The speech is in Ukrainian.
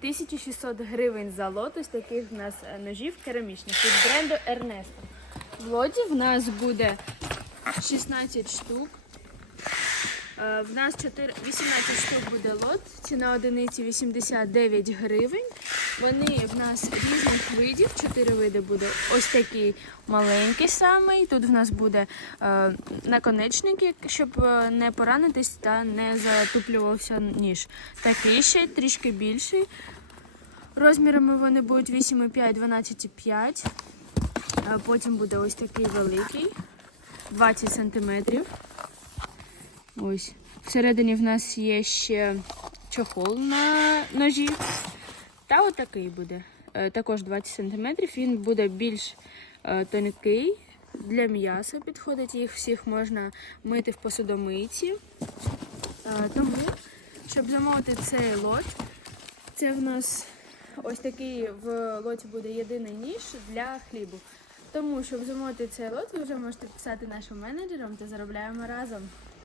1600 гривень за лот. Ось таких в нас е, ножів керамічних від бренду Ernesto. В лоті в нас буде 16 штук. Е, В нас 4, 18 штук буде лот, ціна одиниці 89 гривень. Вони в нас різних видів, 4 види буде. Ось такий маленький самий. Тут в нас буде е, наконечник, щоб е, не поранитись та не затуплювався ніж. Такий ще трішки більший. Розмірами вони будуть 8,5, 12,5. Е, Потім буде ось такий великий, 20 сантиметрів. Ось. Всередині в нас є ще чохол на ножі. Та отакий буде. Е, Також 20 см. Він буде більш е, тонкий. Для м'яса підходить. Їх всіх можна мити в посудомийці. Е, Тому, щоб замовити цей лот, це в нас ось такий в лоті буде єдиний ніж для хлібу. Тому, щоб замовити цей лот, ви вже можете писати нашим менеджерам та заробляємо разом.